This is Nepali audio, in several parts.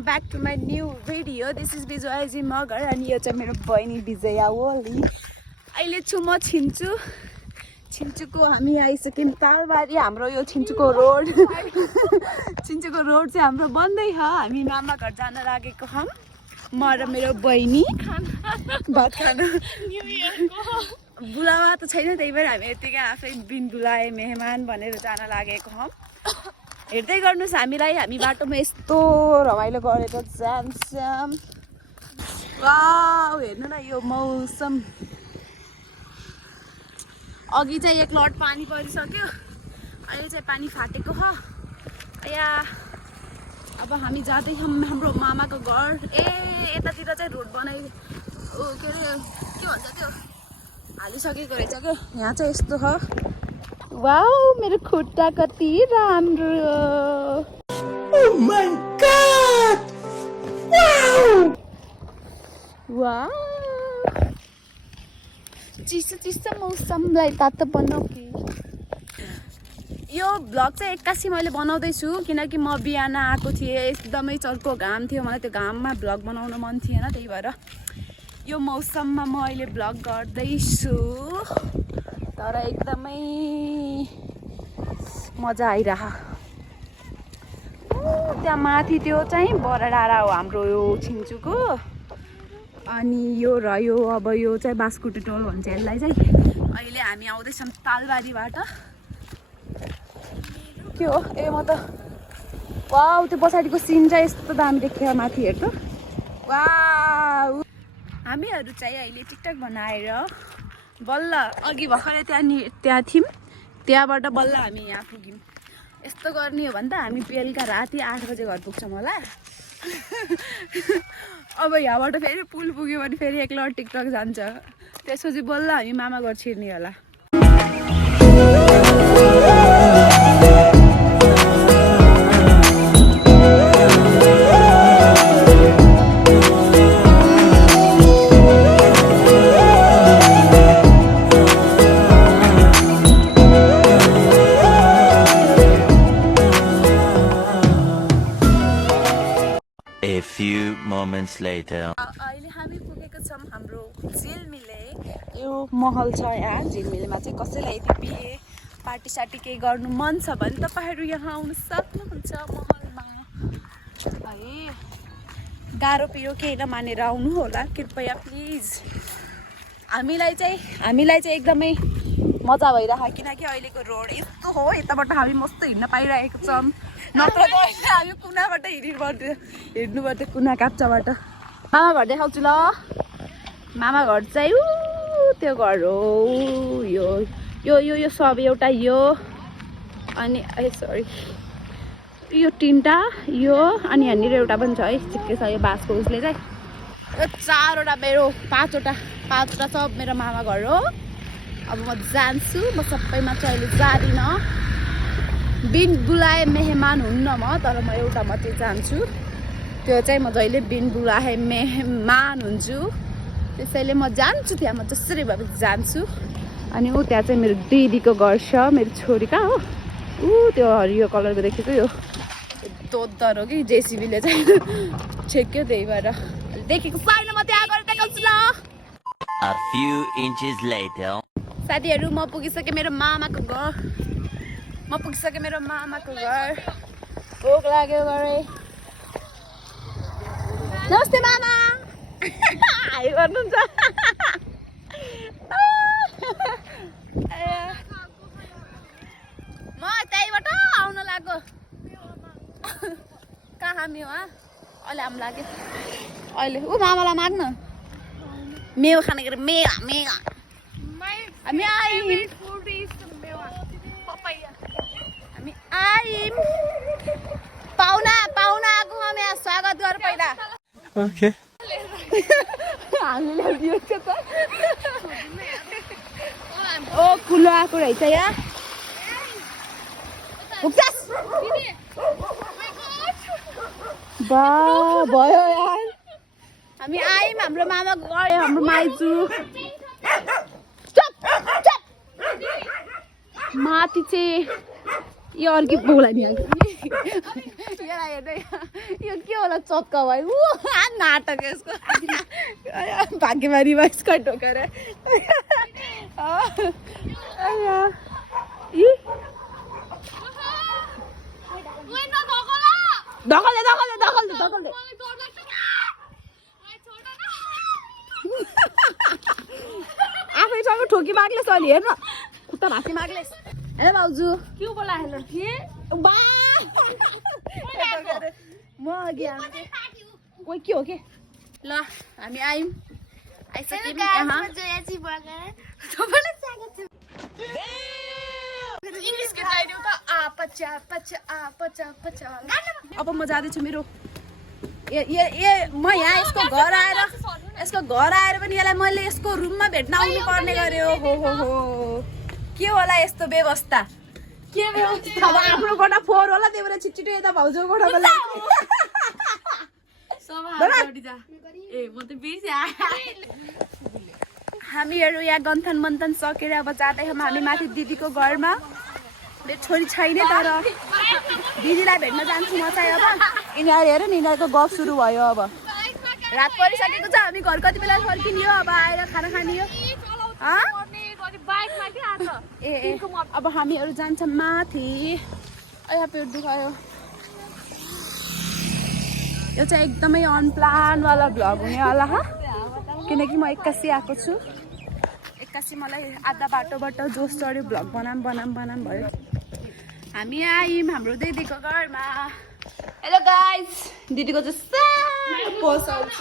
welcome back to my new video. This is Bijoyaji Magar and यो चाहिँ मेरो बहिनी विजया ओली. अहिले छु म छिन्चुको हामी आइसक्यौँ तालबारी. हाम्रो यो छिन्चुको रोड छिन्चुको रोड चाहिँ हाम्रो बन्दै छ. हामी मामा घर जान लागेको हौं. म र मेरो बहिनी भात खान. बुलावा त छैन, त्यही भएर हामी यतिकै आफै बिन बुलाए मेहमान भनेर जान लागेको हौं. हेर्दै गर्नुस् हामीलाई. हामी बाटोमा यस्तो रमाइलो गरेर जान्छौँ. वाउ, हेर्नु न यो मौसम. अघि चाहिँ एक लट पानी परिसक्यो, अहिले चाहिँ पानी फाटेको छ. या अब हामी जाँदैछौँ हाम्रो मामाको घर. यतातिर चाहिँ रोड बनाइ के अरे के भन्छ त्यो हालिसकेको रहेछ क्या. यहाँ चाहिँ यस्तो छ. वाउ, मेरो खुट्टा कति राम्रो. Oh my God! वाउ, चिसो मौसमलाई तातो बनाऊ कि. यो भ्लग चाहिँ एक्कासी मैले बनाउँदैछु किनकि म बिहान आएको थिएँ. एकदमै चर्को घाम थियो. मलाई त्यो घाममा भ्लग बनाउन मन थिएन, त्यही भएर यो मौसममा म अहिले भ्लग गर्दैछु. तर एकदमै मजा आइरह. त्यहाँ माथि त्यो चाहिँ बडा डाँडा हो हाम्रो यो छिन्चुको. अनि यो रह्यो अब यो चाहिँ बास्कुटे टोल भन्छ यसलाई चाहिँ. अहिले हामी आउँदैछौँ तालबारीबाट. के हो म त वाउ, त्यो पछाडिको सिन चाहिँ यस्तो दामी देखियो माथि हेर्नु. वाउ, हामीहरू चाहिँ अहिले टिकटक बनाएर बल्ल अघि भर्खरै त्यहाँ थियौँ. त्यहाँबाट बल्ल हामी यहाँ पुग्यौँ. यस्तो गर्ने हो भने त हामी बेलुका राति 8 बजे घर पुग्छौँ होला. अब यहाँबाट फेरि पुल पुग्यो भने फेरि एक लट टिकटक जान्छ. त्यसपछि बल्ल हामी मामा घर छिर्ने होला. A few moments later. अहिले हामी पुगेको छौँ हाम्रो झिलमिले. यो महल छ यहाँ झिलमिलेमा चाहिँ. कसैलाई यदि बिहे पार्टी सार्टी केही गर्नु मन छ भने तपाईँहरू यहाँ आउनु सक्नुहुन्छ महलमा. है, गाह्रो पिरो केही नमानेर आउनु होला कृपया प्लिज. हामीलाई चाहिँ एकदमै मजा भइरहेको किनकि अहिलेको रोड यस्तो हो. यताबाट हामी मस्त हिँड्न पाइरहेको छौँ. नत्र त हामी कुनाबाट हिँड्नु पर्थ्यो कुना काप्चाबाट. मामा घर देखाउँछु ल. मामा घर चाहिँ त्यो घर हो. यो सब एउटा यो अनि सरी यो तिनवटा यो अनि यहाँनिर एउटा पनि छ है. ठिकै छ यो बाँसको उसले चाहिँ. यो 4वटा मेरो 5वटा सब मेरो मामा घर हो. अब म जान्छु. म सबैमा चाहिँ अहिले जाँदिनँ. बिन बुलाए मेहमान हुन्न म, तर म एउटा मात्रै जान्छु. त्यो चाहिँ म जहिले बिन बुलाए मेहमान हुन्छु. त्यसैले म जान्छु त्यहाँ. म जसरी भए पनि जान्छु. अनि त्यहाँ चाहिँ मेरो दिदीको घर छ. मेरो छोरी कहाँ हो? त्यो हरियो कलरको देखेको यो दोदर हो कि जेसिबीले चाहिँ छेक्यो, त्यही भएर देखेको छैन. म त्यहाँ गएर देखाउँछु ल. A few inches later. साथीहरू, म पुगिसकेँ मेरो मामाको घर. भोक लाग्यो गरे. नमस्ते मामा. हाई गर्नुहुन्छ. म त्यहीबाट आउन लाग्यो. कहाँ हामी हो? अहिले हामी लाग्यो. अहिले मामालाई माग्न मेवा खाने गरे. मेवा हामी आयौँ. हामी आयौँ. पाहुना आएको हामी स्वागत गर पहिला. ओके. हामीले दियो त. ओ खुलो आएको रहेछ यहाँ. भयो यार. हामी आयौँ. हाम्रो मामा गयो. हाम्रो माइजू माथि चाहिँ यो अर्कै बोला नि यो के होला चक्का भयो नाटक यसको भाग्यमा रिभाइज कट ढोकेर धकल्दै धकल्दै धकल्दै धकल्दै आफैसँग ठोकी माग्लेस अहिले हेर्न खुट्टा भाँची माग्लेस हेर भाउजू के बोला हेर्नु के म अघि आउँछु कोही के हो के ल हामी आयौँ आइसक्यौँ अब म जाँदैछु मेरो म यहाँ यसको घर आएर पनि यसलाई मैले यसको रुममा भेट्न आउनु पर्ने गऱ्यो हो के होला यस्तो व्यवस्था के व्यवस्था अब आफ्नो गोटा फोहोर होला त्यही भएर छिटछिटो यता भाउजू गोटाको हामीहरू यहाँ गन्थन मन्थन सकेर अब जाँदैछौँ हामी माथि दिदीको घरमा मेरो छोरी छैन तर दिदीलाई भेट्न जान्छु म चाहिँ अब यिनीहरू हेर नि यिनीहरूको गफ सुरु भयो अब रात परिसकेको छ हामी घर कति बेला फर्किने हो अब आएर खाना खाने हो ए अब हामीहरू जान्छौँ माथि पेट दुखायो यो चाहिँ एकदमै अनप्लानवाला भ्लग हुनेवाला किनकि म 81 आएको छु 81 मलाई आधा बाटोबाट जोस चढ्यो भ्लग बनाम भयो हामी आयौँ हाम्रो दिदीको घरमा हेलो गाइज दिदीको चाहिँ सानो पोस आउँछ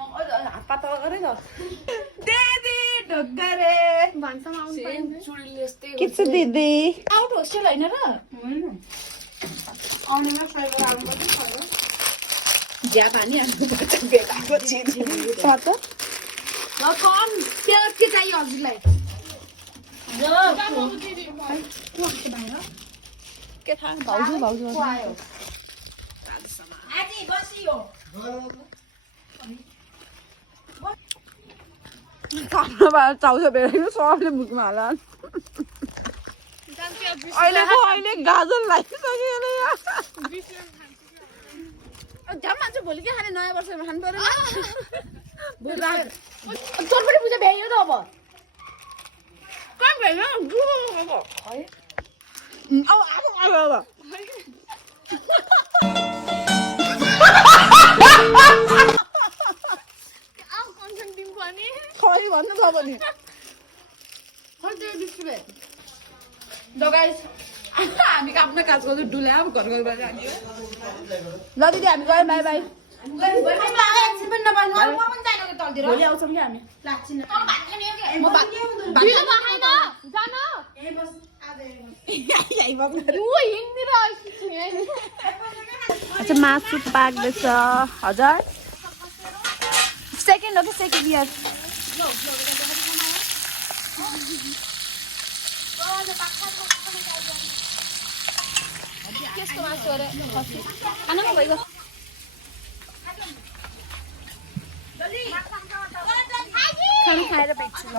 हात पातला गरे त दिदी ढोक्गरे भान्सामा आउनु के छ दिदी आउट होस्टेल होइन र आउनेमा ट्राई गरेर आउनुपर्छ ज्या पानी हाल्नुपर्छ बेगाको चिनी छ त ल कम के चाहियो हजुरलाई के थाहा भाउजू आजी बसियो खानामा चाउचा बेरेको सबले मुखमा हाल अहिले गाजर लागिसक्यो झ्याम मान्छे भोलि के खाने नयाँ वर्षमा खानु पर्यो चोरपटी पूजा भ्याइयो त अब कहाँ भ्याइयो भन्नु छ भने हामी आफ्नो काज गर्छु डुले अब घर घर जाने ल दिदी हामी गयौँ बाई बाई भोलि आउँछौँ कि हामी अच्छा मासु पाक्दैछ हजुर सेकेन्ड हो कि सेकेन्ड इयर केसको मासु अरे खानामा भइगयो खाना खाएर भेट्छु ल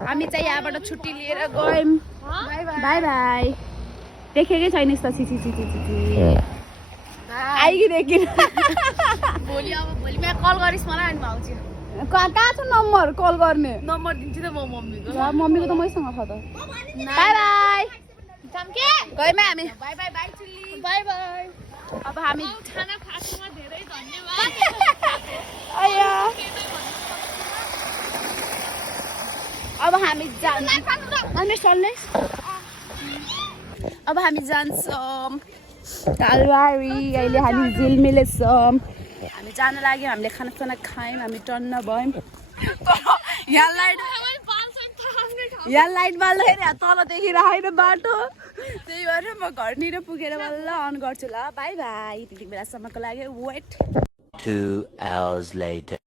हामी चाहिँ यहाँबाट छुट्टी लिएर गयौँ बाई बाई देखेकै छैन त छि आइकि देखिन भोलि मैं कल गरिस् मलाई अनि भाउजू कहाँ छ नम्बर कल गर्ने नम्बर दिन्छु त म मम्मीको मम्मीको त मैसँग छ त बाई बाई जामके गयौँ हामी बाई बाई बाई चुल्ली बाई बाई अब हामी खाना खाएकोमा धेरै धन्यवाद आया अब हामी अब हामी जान्छौँ कालवारी अहिले हामी झिलमिले छौँ हामी जान लाग्यो हामीले खानासाना खायौँ हामी टन्न भयौँ यहाँ लाइट बाल्दाखेरि तल देखिरहेन बाटो त्यही भएर म घरनिर पुगेर बल्ल अन गर्छु ल बाई बाई त्यति बेलासम्मको लागि वेट 2 hours later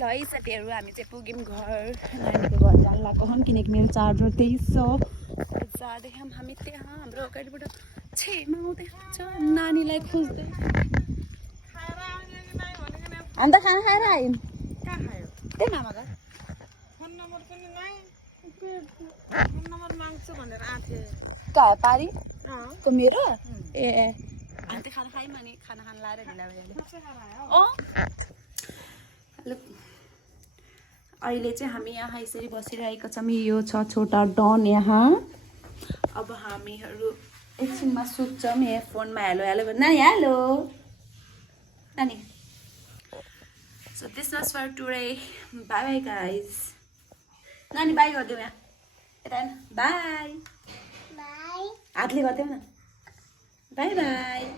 ल है साथीहरू हामी चाहिँ पुग्यौँ घर नानीको घर जान लागेको हौँ किनकि मेरो चार्जर त्यही छ जाँदैछौँ हामी त्यहाँ हाम्रो अगाडिबाट छेमा आउँदै छ नानीलाई खोज्दै हामी त खाना खाएर आयौँ कहाँ खायो त्यही मामाको फोन नम्बर पनि नै फोन नम्बर माग्छु भनेर आथे कहाँ पारी अँ को मेरो ए हामी त खाना खायौँ अनि खाना खान लाएर ढिला भइहाल्यो अहिले चाहिँ हामी यहाँ यसरी बसिरहेका छौँ यो छ छोटा डन यहाँ अब हामीहरू एकछिनमा सुत्छौँ यहाँ फोनमा हेलो हेलो भन् नानी हेलो नानी so this was for today bye bye guys नानी बाई गरिदेऊ यहाँ यता बाई हातले गरिदेऊ न बाई बाई